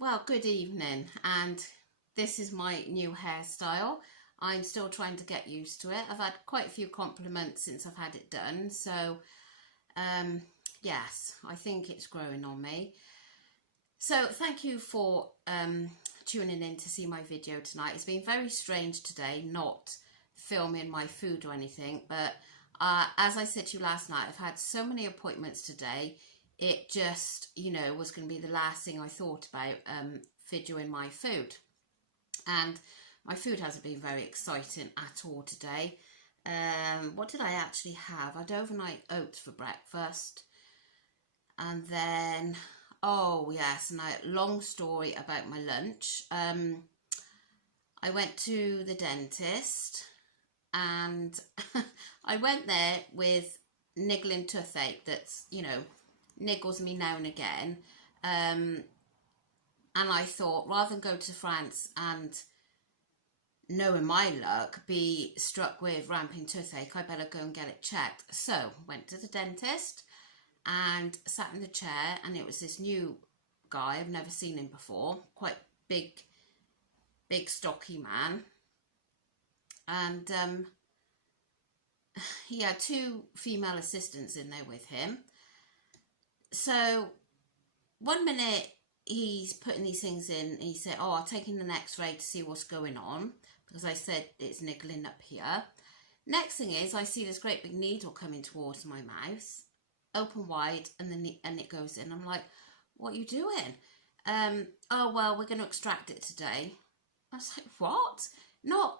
Well, good evening, and this is my new hairstyle. I'm still trying to get used to it. I've had quite a few compliments since I've had it done, so um, yes, I think it's growing on me. So thank you for tuning in to see my video tonight. It's been very strange today, not filming my food or anything, but as I said to you last night, I've had so many appointments today. It just, was going to be the last thing I thought about videoing my food. And my food hasn't been very exciting at all today. What did I actually have? I had overnight oats for breakfast. And then, oh yes, and long story about my lunch. I went to the dentist and I went there with niggling toothache that's, niggles me now and again. And I thought, rather than go to France and, knowing my luck, be struck with ramping toothache, I better go and get it checked. So, went to the dentist and sat in the chair, and it was this new guy. I've never seen him before. Quite big stocky man. And he had two female assistants in there with him. So one minute he's putting these things in, and he said, oh, I'll take in an x-ray to see what's going on, because I said it's niggling up here. Next thing is, I see this great big needle coming towards my mouth, open wide, and then it goes in. I'm like, what are you doing? Oh, well, we're going to extract it today. I was like, what? Not,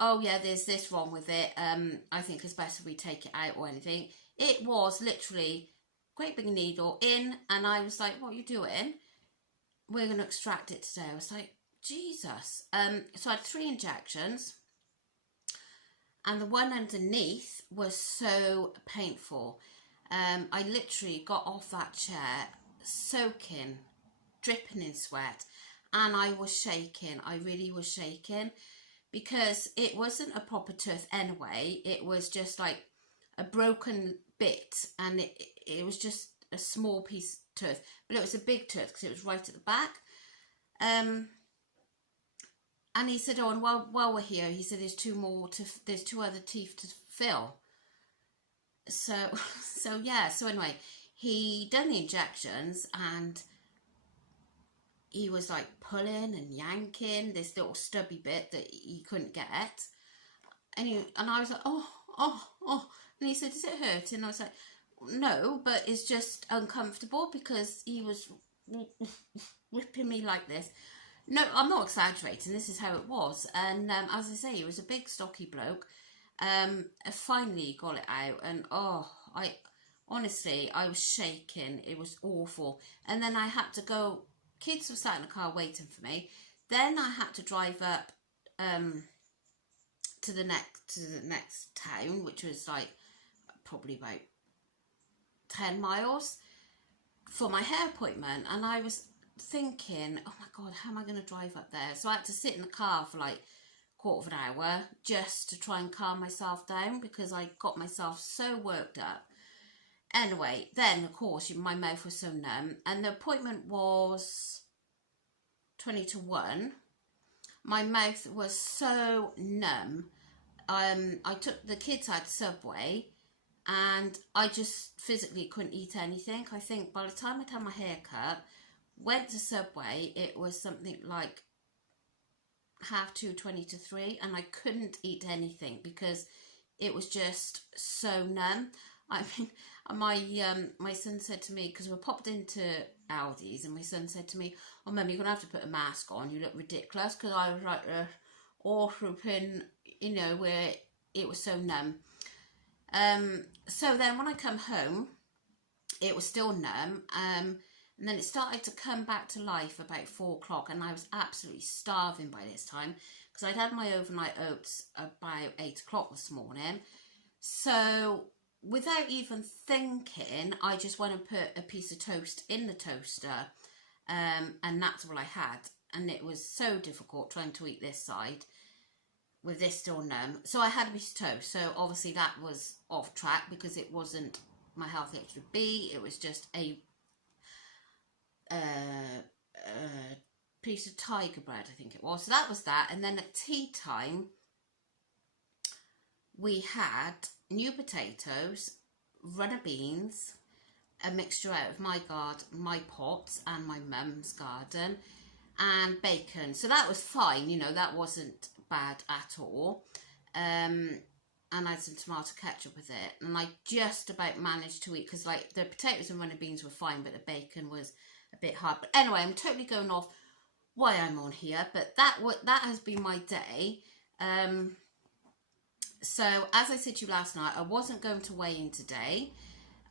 oh yeah, there's this wrong with it. I think it's better we take it out or anything. It was literally great big needle in, and I was like, what are you doing? We're going to extract it today. I was like, Jesus. So I had 3 injections, and the one underneath was so painful. I literally got off that chair soaking, dripping in sweat, and I was shaking. I really was shaking, because it wasn't a proper tooth anyway. It was just like a broken bit, and it was just a small piece of tooth, but it was a big tooth because it was right at the back. And he said, oh, and while we're here, he said there's 2 other teeth to fill. So yeah, so anyway, he done the injections, and he was like pulling and yanking this little stubby bit that he couldn't get, and I was like, oh, and he said, is it hurting? And I was like, no, but it's just uncomfortable, because he was whipping me like this. No, I'm not exaggerating, this is how it was. And as I say, he was a big stocky bloke. I finally got it out, and honestly, I was shaking. It was awful. And then I had to go, kids were sat in the car waiting for me. Then I had to drive up to the next town, which was like probably about 10 miles, for my hair appointment. And I was thinking, oh my God, how am I going to drive up there? So I had to sit in the car for like a quarter of an hour just to try and calm myself down, because I got myself so worked up. Anyway, then of course my mouth was so numb, and the appointment was 20 to 1. My mouth was so numb. The kids had Subway, and I just physically couldn't eat anything. I think by the time I'd had my hair cut, went to Subway, it was something like 2:30, 20 to 3, and I couldn't eat anything because it was just so numb. I mean, my son said to me, because we popped into Aldi's, and my son said to me, oh Mum, you're going to have to put a mask on, you look ridiculous, because I was like all through, where it was so numb. So then when I come home, it was still numb, and then it started to come back to life about 4 o'clock, and I was absolutely starving by this time, because I'd had my overnight oats about 8 o'clock this morning. So without even thinking, I just went and put a piece of toast in the toaster, and that's all I had. And it was so difficult trying to eat this side with this still numb. So I had a piece of toast. So obviously that was off track, because it wasn't my Healthy Extra B. It was just a piece of tiger bread, I think it was. So that was that. And then at tea time, we had new potatoes, runner beans, a mixture out of my garden, my pots and my mum's garden, and bacon. So that was fine, you know, that wasn't bad at all. And I had some tomato ketchup with it, and I just about managed to eat, because like the potatoes and runner beans were fine, but the bacon was a bit hard. But anyway, I'm totally going off why I'm on here, but that has been my day. So as I said to you last night, I wasn't going to weigh in today.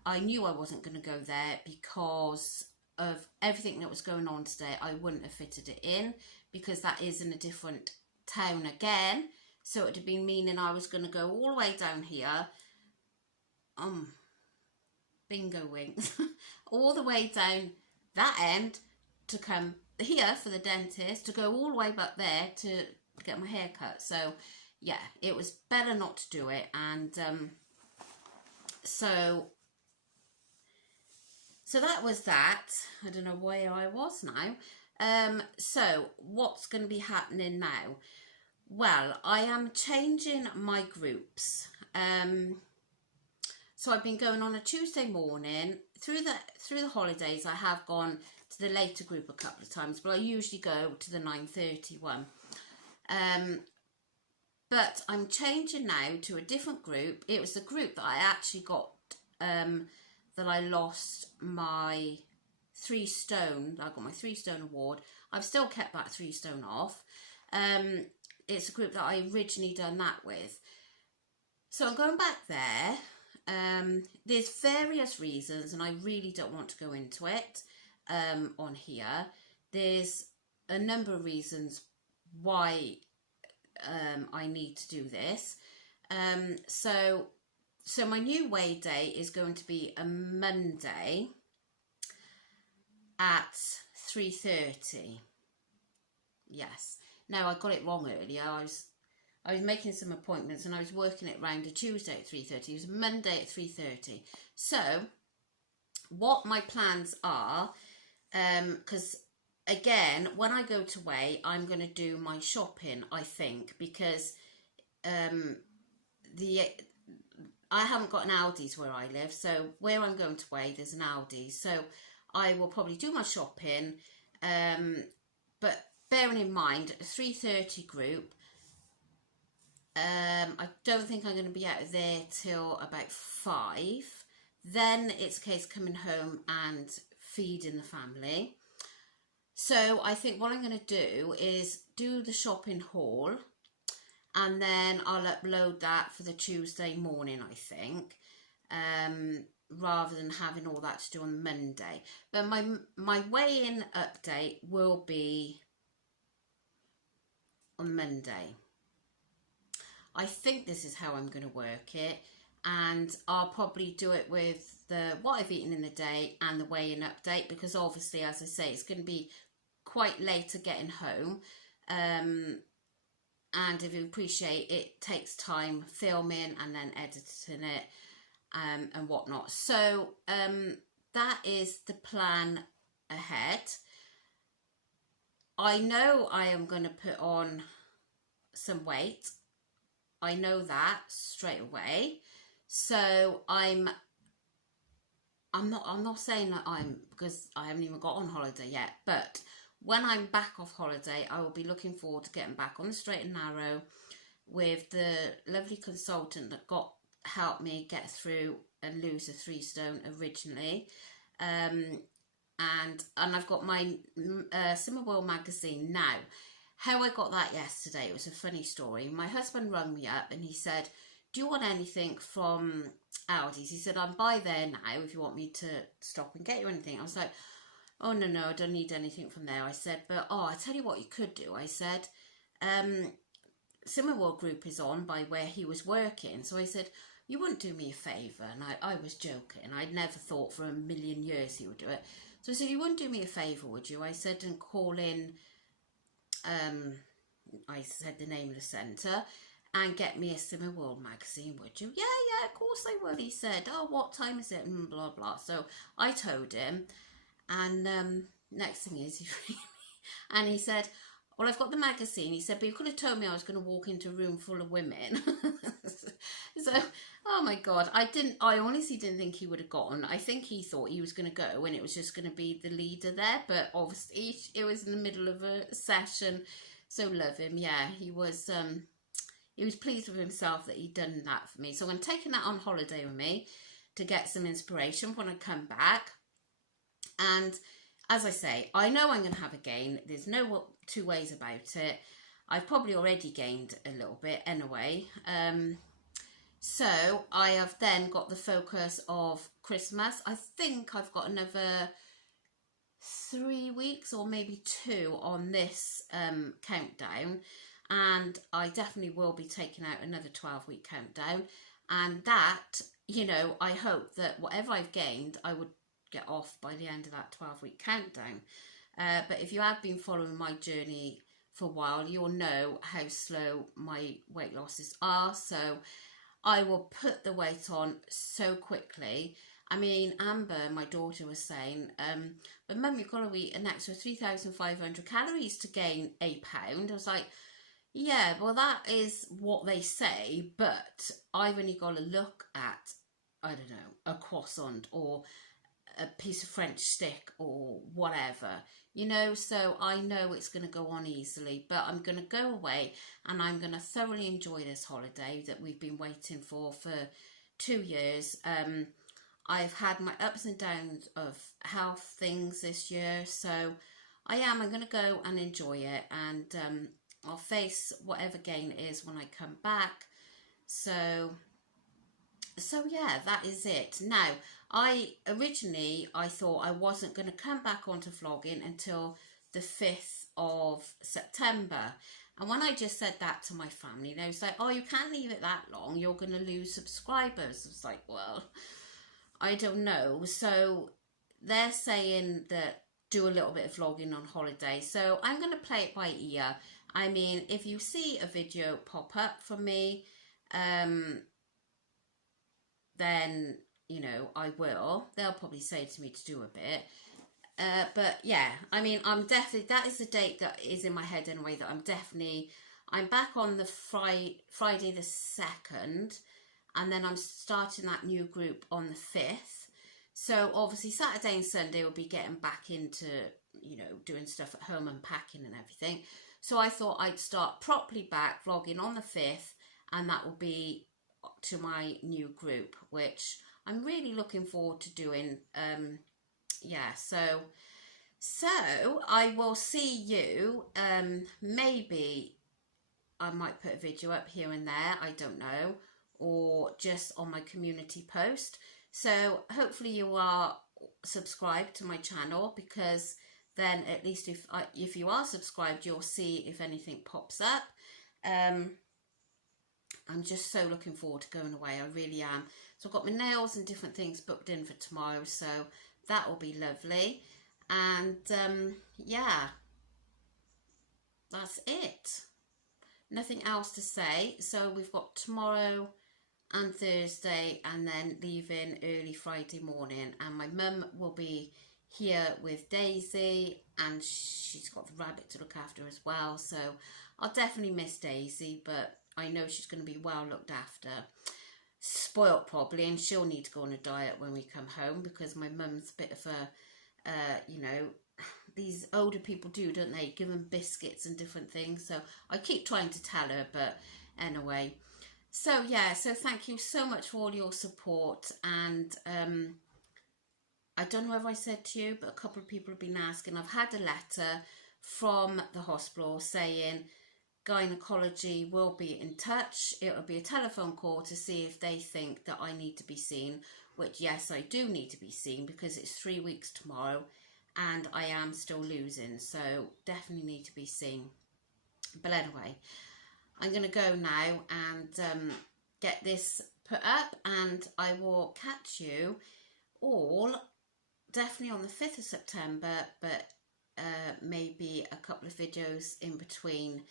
I knew I wasn't going to go there because of everything that was going on today. I wouldn't have fitted it in, because that is in a different town again. So it would have been meaning I was going to go all the way down here. Bingo wings. All the way down that end to come here for the dentist, to go all the way back there to get my hair cut. So yeah, it was better not to do it. And so that was that. I don't know where I was now. So what's going to be happening now? Well, I am changing my groups. So I've been going on a Tuesday morning through the holidays. I have gone to the later group a couple of times, but I usually go to the 9:30 one. But I'm changing now to a different group. It was the group that I actually got, that I lost my 3 stone. I got my 3 stone award. I've still kept that 3 stone off. It's a group that I originally done that with. So I'm going back there. There's various reasons, and I really don't want to go into it on here. There's a number of reasons why I need to do this. So my new weigh day is going to be a Monday at 3:30. Yes. Now, I got it wrong earlier. I was making some appointments, and I was working it round a Tuesday at 3:30. It was Monday at 3:30. So what my plans are, because again, when I go to weigh, I'm going to do my shopping, I think, because I haven't got an Aldi's where I live. So where I'm going to weigh, there's an Aldi's. So I will probably do my shopping, but bearing in mind, a 3:30 group, I don't think I'm going to be out of there till about 5. Then it's a case of coming home and feeding the family. So I think what I'm going to do is do the shopping haul, and then I'll upload that for the Tuesday morning, I think, rather than having all that to do on Monday. But my weigh-in update will be on Monday. I think this is how I'm going to work it, and I'll probably do it with what I've eaten in the day and the weigh-in update, because obviously, as I say, it's going to be quite later getting home, and if you appreciate, it takes time filming and then editing it, and whatnot. So that is the plan ahead. I know I am going to put on some weight. I know that straight away. So I'm not saying that because I haven't even got on holiday yet, but when I'm back off holiday, I will be looking forward to getting back on the straight and narrow with the lovely consultant that helped me get through and lose the 3 stone originally. And I've got my Summer World magazine now. How I got that yesterday, it was a funny story. My husband rang me up and he said, do you want anything from Aldi's? He said, I'm by there now if you want me to stop and get you anything. I was like, oh, no, I don't need anything from there. I said, but, I tell you what you could do. I said, Summer World group is on by where he was working. So I said, you wouldn't do me a favour? And I was joking. I'd never thought for a million years he would do it. So I said, you wouldn't do me a favour, would you? I said, and call in, I said the name of the centre, and get me a Summer World magazine, would you? Yeah, of course I would. He said, oh, what time is it? And blah, blah. So I told him, and next thing is, and he said, well, I've got the magazine. He said, but you could have told me I was going to walk into a room full of women. So, oh my God, I honestly didn't think he would have gotten. I think he thought he was going to go and it was just going to be the leader there. But obviously it was in the middle of a session. So love him. Yeah, he was pleased with himself that he'd done that for me. So I'm taking that on holiday with me to get some inspiration when I come back. And as I say, I know I'm going to have a gain. There's no two ways about it. I've probably already gained a little bit anyway. So I have then got the focus of Christmas. I think I've got another 3 weeks or maybe 2 on this countdown. And I definitely will be taking out another 12-week countdown. And that, you know, I hope that whatever I've gained, I would get off by the end of that 12-week countdown. But if you have been following my journey for a while, you'll know how slow my weight losses are. So I will put the weight on so quickly. I mean, Amber, my daughter, was saying, but Mum, you've got to eat an extra 3,500 calories to gain a pound. I was like, yeah, well, that is what they say, but I've only got to look at, I don't know, a croissant or a piece of French stick or whatever, you know, so I know it's going to go on easily, but I'm going to go away and I'm going to thoroughly enjoy this holiday that we've been waiting for 2 years. I've had my ups and downs of health things this year, so I'm going to go and enjoy it, and I'll face whatever gain it is when I come back. So yeah, that is it. Now, I thought I wasn't going to come back onto vlogging until the 5th of September. And when I just said that to my family, they was like, oh, you can't leave it that long. You're going to lose subscribers. I was like, well, I don't know. So they're saying that do a little bit of vlogging on holiday. So I'm going to play it by ear. I mean, if you see a video pop up from me, then, you know, I will. They'll probably say to me to do a bit. But yeah, I mean, that is the date that is in my head anyway, that I'm back on the Friday the 2nd, and then I'm starting that new group on the 5th. So obviously Saturday and Sunday will be getting back into, you know, doing stuff at home and packing and everything. So I thought I'd start properly back vlogging on the 5th, and that will be to my new group, which I'm really looking forward to doing. Yeah, so I will see you. Maybe I might put a video up here and there, I don't know, or just on my community post. So hopefully you are subscribed to my channel, because then at least if you are subscribed, you'll see if anything pops up. I'm just so looking forward to going away. I really am. So I've got my nails and different things booked in for tomorrow, so that will be lovely. And yeah, that's it. Nothing else to say. So we've got tomorrow and Thursday, and then leaving early Friday morning. And my mum will be here with Daisy, and she's got the rabbit to look after as well. So I'll definitely miss Daisy, but I know she's going to be well looked after. Spoilt probably, and she'll need to go on a diet when we come home, because my mum's a bit of a, you know, these older people do, don't they? Give them biscuits and different things. So I keep trying to tell her, but anyway. So yeah, so thank you so much for all your support. And I don't know whether I said to you, but a couple of people have been asking. I've had a letter from the hospital saying gynecology will be in touch. It will be a telephone call to see if they think that I need to be seen, which yes, I do need to be seen, because it's 3 weeks tomorrow and I am still losing, so definitely need to be seen. But anyway, I'm going to go now and get this put up, and I will catch you all definitely on the 5th of September, but maybe a couple of videos in between.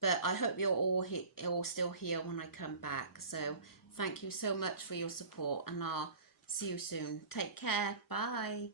But I hope you're all still here when I come back. So thank you so much for your support, and I'll see you soon. Take care. Bye.